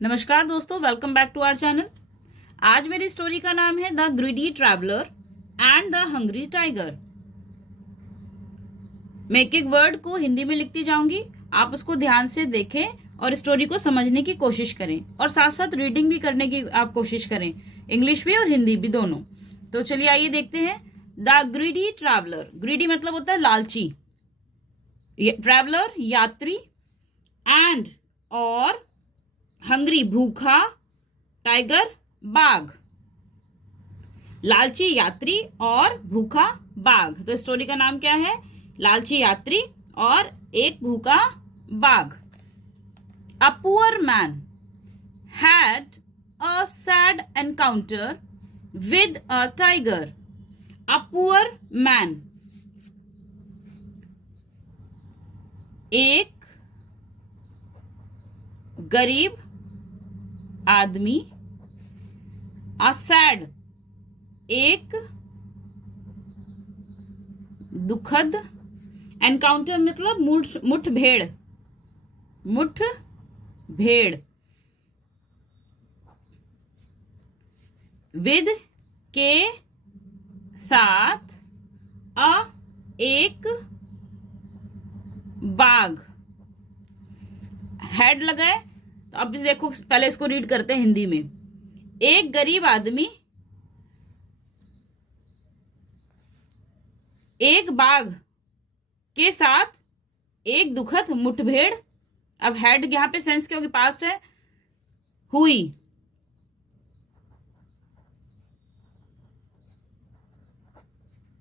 नमस्कार दोस्तों, welcome back to our channel. आज मेरी स्टोरी का नाम है the greedy traveller and the hungry tiger. मैं एक एक वर्ड को हिंदी में लिखती जाऊंगी, आप उसको ध्यान से देखें और स्टोरी को समझने की कोशिश करें और साथ साथ रीडिंग भी करने की आप कोशिश करें, इंग्लिश भी और हिंदी भी दोनों। तो चलिए आइए देखते हैं। द ग्रीडी ट्रैवलर, ग्रीडी मतलब होता है लालची, ट्रैवलर यात्री, एंड और हंग्री भूखा, टाइगर बाघ। लालची यात्री और भूखा बाघ। तो स्टोरी का नाम क्या है? लालची यात्री और एक भूखा बाघ। A poor man had a sad encounter with a tiger. A poor man, एक गरीब आदमी। अ सैड, एक दुखद। एनकाउंटर मतलब मुठभेड़, मुठभेड़। विद के साथ, अ एक बाघ। हेड लगा है तो अब देखो, पहले इसको रीड करते हैं हिंदी में। एक गरीब आदमी, एक बाघ के साथ एक दुखद मुठभेड़। अब हेड यहां पे सेंस क्या होगी? पास्ट है, हुई।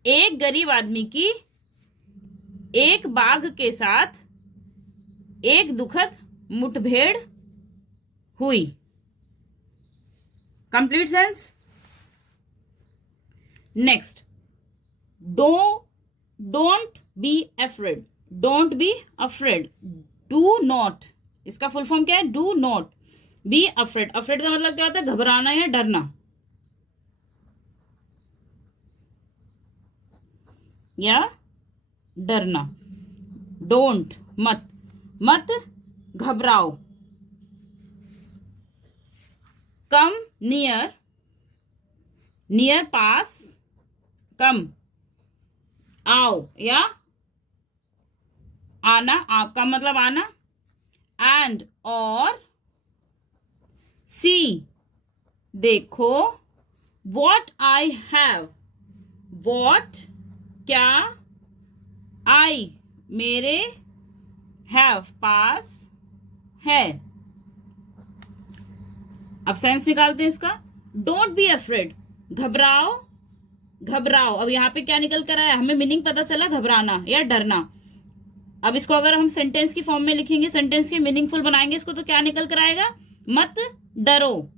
एक गरीब आदमी की एक बाघ के साथ एक दुखद मुठभेड़ हुई। Complete sense. Next, don't be afraid. Don't be afraid, do not. इसका फुल फॉर्म क्या है? Do not be afraid. Afraid का मतलब क्या होता है? घबराना या डरना, या डरना। डोंट, मत, मत घबराओ। कम नियर, नियर पास। कम, आओ या आना, आपका मतलब आना। एंड और सी, देखो। वॉट आई हैव, वॉट क्या, आई मेरे, हैव पास है। अब सेंस निकालते हैं इसका। डोंट बी अफ्रेड, घबराओ, घबराओ। अब यहां पे क्या निकल कर आया? हमें मीनिंग पता चला, घबराना या डरना। अब इसको अगर हम सेंटेंस की फॉर्म में लिखेंगे, सेंटेंस के मीनिंगफुल बनाएंगे इसको, तो क्या निकल कर आएगा? मत डरो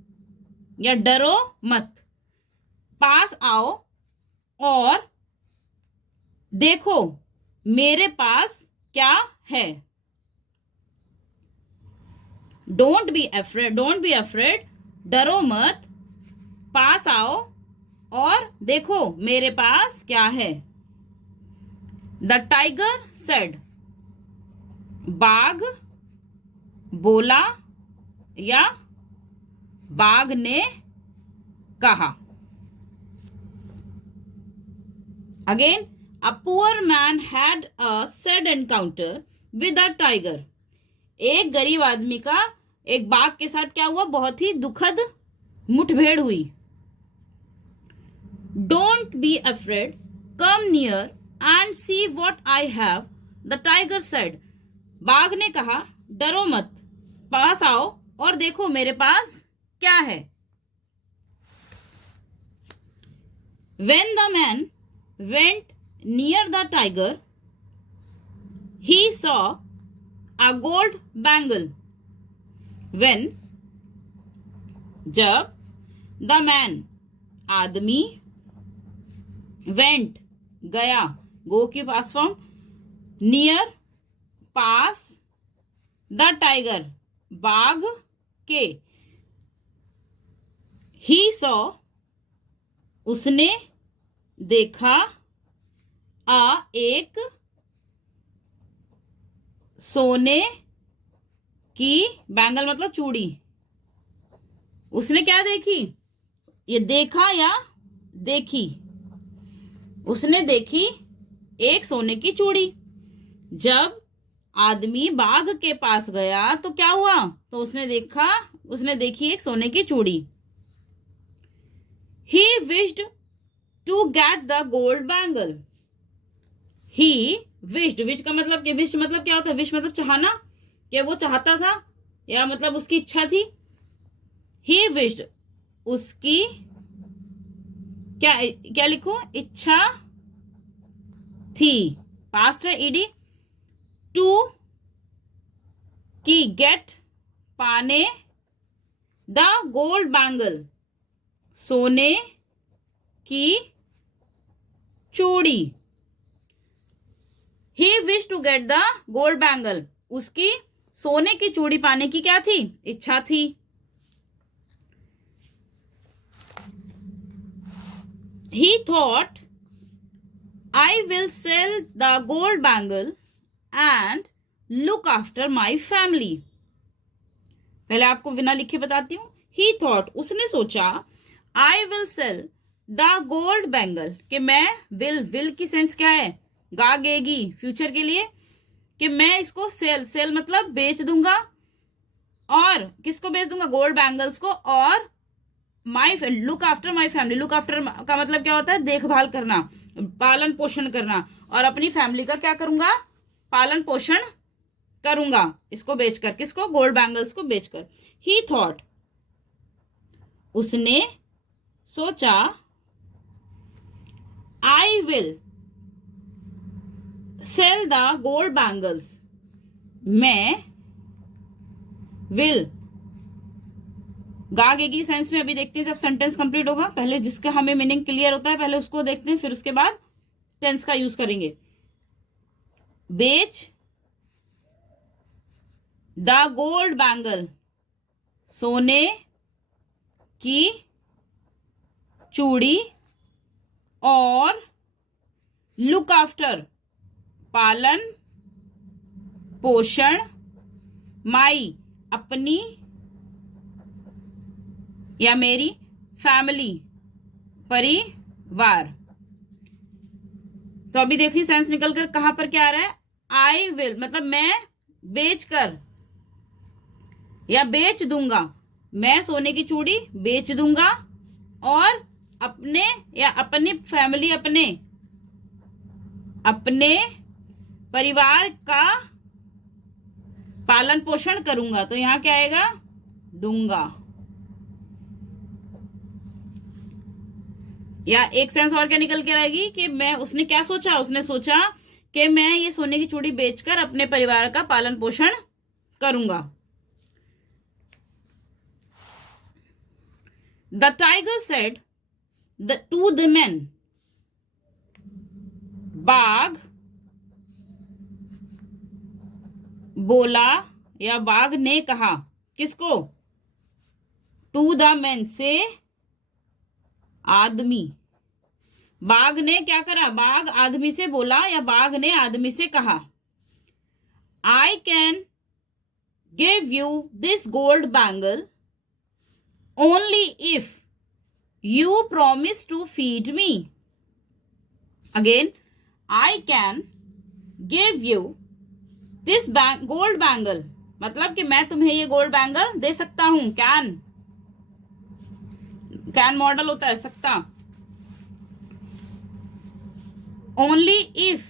या डरो मत। पास आओ और देखो मेरे पास क्या है। Don't be afraid, don't be afraid, डरो मत। पास आओ और देखो मेरे पास क्या है। द टाइगर सेड, बाघ बोला या बाघ ने कहा। Again, a poor man had a sad encounter with a tiger. एक गरीब आदमी का एक बाघ के साथ क्या हुआ? बहुत ही दुखद मुठभेड़ हुई। Don't be afraid, come near and see what I have, the tiger said. बाघ ने कहा, डरो मत, पास आओ और देखो मेरे पास क्या है। When the man went near the tiger, he saw a gold bangle. When, जब, the man आदमी, went गया, go की पास फॉर्म, near पास, the tiger बाघ के, he saw उसने देखा, आ एक सोने की, बैंगल मतलब चूड़ी, उसने क्या देखी, ये देखा या देखी, उसने देखी एक सोने की चूड़ी। जब आदमी बाघ के पास गया तो क्या हुआ, तो उसने देखी एक सोने की चूड़ी। He wished to get the gold bangle. He wished, wish का मतलब, विश मतलब क्या होता है, विश मतलब चाहना, कि वो चाहता था या मतलब उसकी इच्छा थी। ही विश्ड, उसकी क्या क्या लिखूं, इच्छा थी, पास्ट है ईडी। टू की गेट, पाने, द गोल्ड बैंगल, सोने की चूड़ी। He wish to get the gold bangle, उसकी सोने की चूड़ी पाने की क्या थी, इच्छा थी। He thought, I will sell the gold bangle and look after my family. पहले आपको बिना लिखे बताती हूं। He thought, उसने सोचा, I will sell the gold bangle, कि मैं will की सेंस क्या है, गागेगी फ्यूचर के लिए, कि मैं इसको सेल मतलब बेच दूंगा, और किसको बेच दूंगा, गोल्ड बैंगल्स को, और look after my family. Look after का मतलब क्या होता है, देखभाल करना, पालन पोषण करना, और अपनी फैमिली का क्या करूंगा, पालन पोषण करूंगा इसको बेचकर, किसको, गोल्ड बैंगल्स को बेचकर। ही थॉट, उसने सोचा, I will sell the gold bangles, मैं विल, गागेगी सेंस में अभी देखते हैं जब सेंटेंस कंप्लीट होगा। पहले जिसका हमें मीनिंग क्लियर होता है पहले उसको देखते हैं, फिर उसके बाद टेंस का यूज करेंगे। बेच द गोल्ड बैंगल, सोने की चूड़ी, और लुक आफ्टर, पालन पोषण, माई, अपनी या मेरी, फैमिली, परिवार। तो अभी देखिए सेंस निकलकर कहां पर क्या आ रहा है, आई विल मतलब मैं बेचकर या बेच दूंगा, मैं सोने की चूड़ी बेच दूंगा, और अपने या अपनी फैमिली, अपने परिवार का पालन पोषण करूंगा। तो यहां क्या आएगा, दूंगा। या एक सेंस और क्या निकल के आएगी कि मैं, उसने क्या सोचा, उसने सोचा कि मैं ये सोने की चूड़ी बेचकर अपने परिवार का पालन पोषण करूंगा। The tiger said to the man, बाघ बोला या बाघ ने कहा, किसको, टू द मैन से आदमी। बाघ ने क्या करा, बाघ आदमी से बोला या बाघ ने आदमी से कहा, I can give you this gold bangle only if you promise to feed me. Again, I can give you this gold bangle, मतलब कि मैं तुम्हें ये गोल्ड बैंगल दे सकता हूं। कैन मॉडल होता है सकता। Only if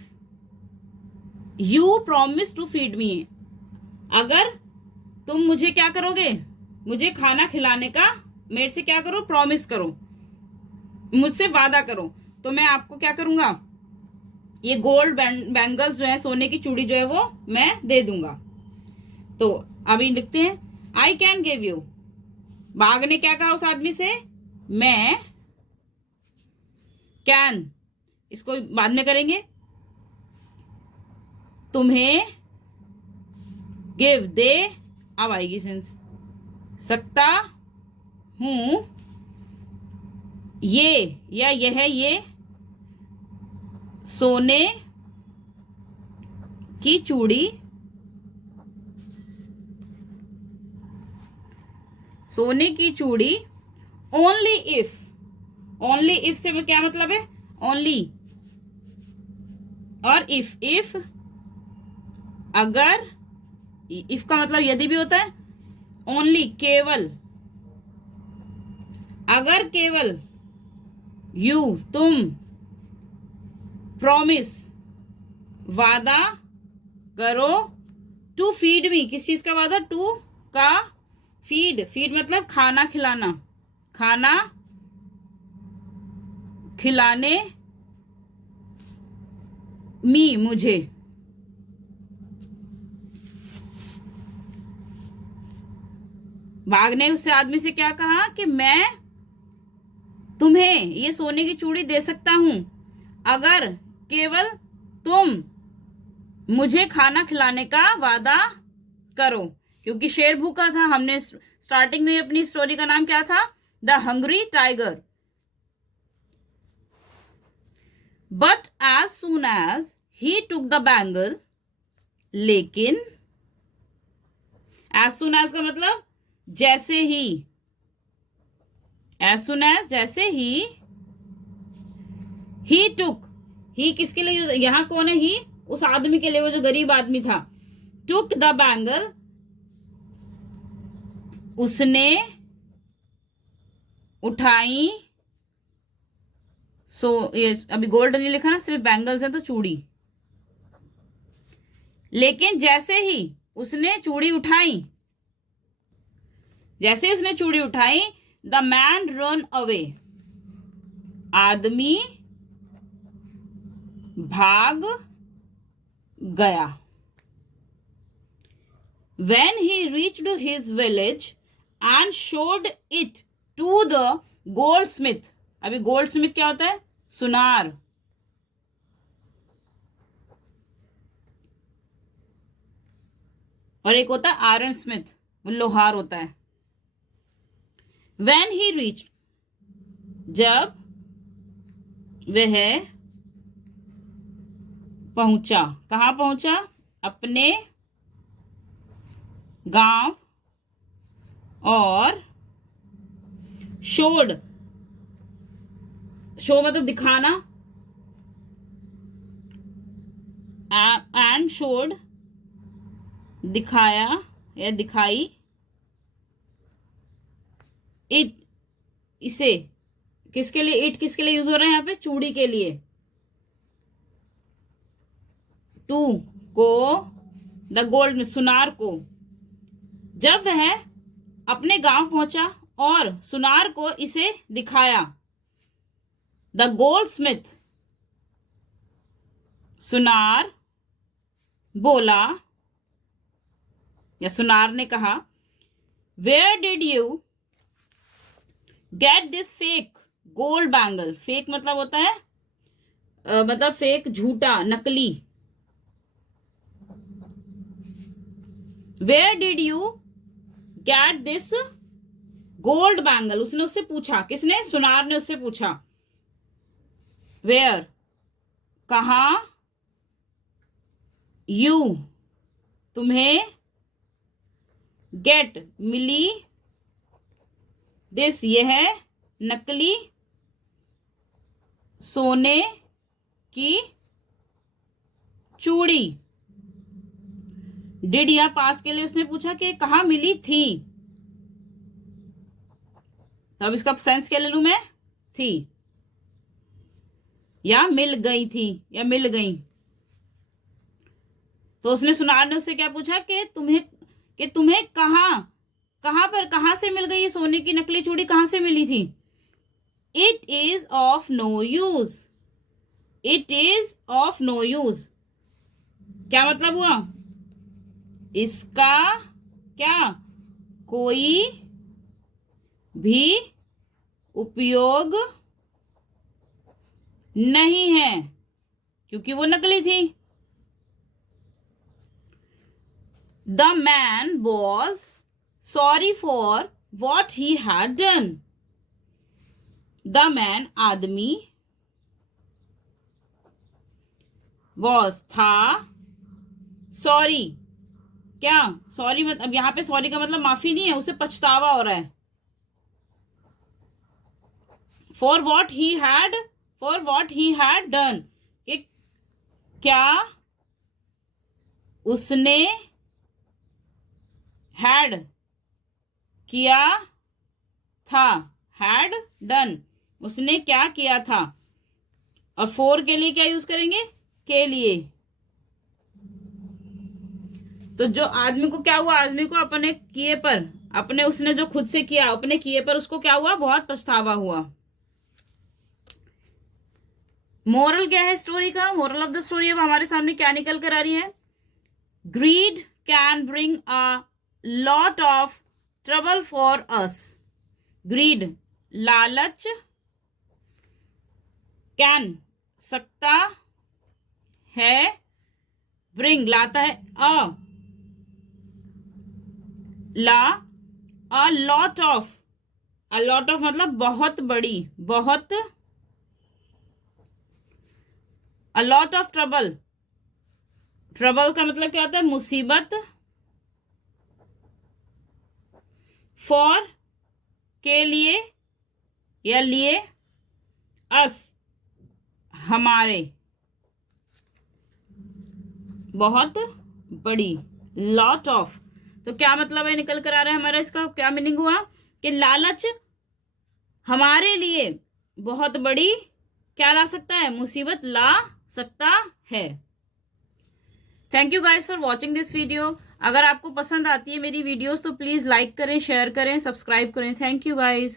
you promise to feed me, अगर तुम मुझे क्या करोगे, मुझे खाना खिलाने का मेरे से क्या करो, प्रॉमिस करो, मुझसे वादा करो, तो मैं आपको क्या करूंगा, ये गोल्ड बैंगल्स जो है, सोने की चूड़ी जो है वो मैं दे दूंगा। तो अभी लिखते हैं, आई कैन गिव यू, बाघ ने क्या कहा उस आदमी से, मैं कैन, इसको बाद में करेंगे, तुम्हें गिव दे, अब आएगी सेंस, सकता हूं ये या यह, ये सोने की चूड़ी सोने की चूड़ी ओनली इफ, ओनली इफ से क्या मतलब है, ओनली और इफ अगर, इफ का मतलब यदि भी होता है, ओनली केवल, अगर केवल, यू तुम, प्रॉमिस वादा करो, टू फीड मी किस चीज का वादा, टू का फीड, फीड मतलब खाना खिलाना, खाना खिलाने, मी मुझे। बाघ ने उससे आदमी से क्या कहा कि मैं तुम्हें ये सोने की चूड़ी दे सकता हूं अगर केवल तुम मुझे खाना खिलाने का वादा करो, क्योंकि शेर भूखा था। हमने स्टार्टिंग में अपनी स्टोरी का नाम क्या था, the hungry tiger. But as soon as he took the bangle, लेकिन एज सुन एज का मतलब जैसे ही, एज सुन एज जैसे ही टुक, ही किसके लिए, यहां कौन है ही, उस आदमी के लिए, वो जो गरीब आदमी था। टुक द बैंगल, उसने उठाई, सो ये अभी गोल्ड नहीं लिखा ना, सिर्फ बैंगल्स है तो चूड़ी। लेकिन जैसे ही उसने चूड़ी उठाई, जैसे ही उसने चूड़ी उठाई, द मैन रन अवे, आदमी भाग गया। When he reached his village and showed it to the goldsmith, अभी goldsmith क्या होता है, सुनार। और एक होता है आयरन स्मिथ, वो लोहार होता है। When he reached, जब वह पहुंचा, कहां पहुंचा, अपने गांव, और शोड, शो मतलब दिखाना, एंड शोड दिखाया या दिखाई, इट इसे, किसके लिए, इट किसके लिए यूज हो रहा है यहाँ पे, चूड़ी के लिए। टू को, द गोल्ड, सुनार को। जब वह अपने गांव पहुंचा और सुनार को इसे दिखाया, द गोल्ड स्मिथ, सुनार बोला या सुनार ने कहा, where did you get this fake gold bangle, fake मतलब होता है मतलब फेक, झूठा, नकली। Where did you get this gold bangle, उसने उससे पूछा, किसने, सुनार ने उससे पूछा। वेयर कहा, यू तुम्हें, गेट मिली, दिस यह नकली सोने की चूड़ी। डिड या पास के लिए उसने पूछा कि कहां मिली थी, तब इसका सेंस क्या ले लू मैं, थी, या मिल गई थी, या मिल गई। तो उसने, सुनार ने उससे क्या पूछा कि तुम्हें कहां पर, कहां से मिल गई ये सोने की नकली चूड़ी, कहां से मिली थी। It is of no use, it is of no use क्या मतलब हुआ, इसका क्या कोई भी उपयोग नहीं है, क्योंकि वो नकली थी। The man was sorry for what he had done, the man आदमी, वॉज था, सॉरी क्या, सॉरी मतलब, अब यहां पे सॉरी का मतलब माफी नहीं है, उसे पछतावा हो रहा है, for what he had done, कि क्या उसने हैड किया था, हैड डन, उसने क्या किया था। और फॉर के लिए क्या यूज करेंगे, के लिए। तो जो आदमी को क्या हुआ, आदमी को अपने किए पर, अपने उसने जो खुद से किया अपने किए पर उसको क्या हुआ, बहुत पछतावा हुआ। मोरल क्या है स्टोरी का, मोरल ऑफ द स्टोरी अब हमारे सामने क्या निकल कर आ रही है, greed can bring a lot of trouble for us. Greed लालच, कैन सकता है, ब्रिंग लाता है, अ लॉट ऑफ, मतलब बहुत बड़ी, बहुत, अ लॉट ऑफ ट्रबल, ट्रबल का मतलब क्या होता है, मुसीबत, फॉर के लिए या लिए, अस हमारे, बहुत बड़ी, लॉट ऑफ। तो क्या मतलब है निकल कर आ रहा है हमारा, इसका क्या मीनिंग हुआ कि लालच हमारे लिए बहुत बड़ी क्या ला सकता है, मुसीबत ला सकता है। Thank you guys for watching this video. अगर आपको पसंद आती है मेरी वीडियोस तो प्लीज लाइक करें, शेयर करें, सब्सक्राइब करें। Thank you guys.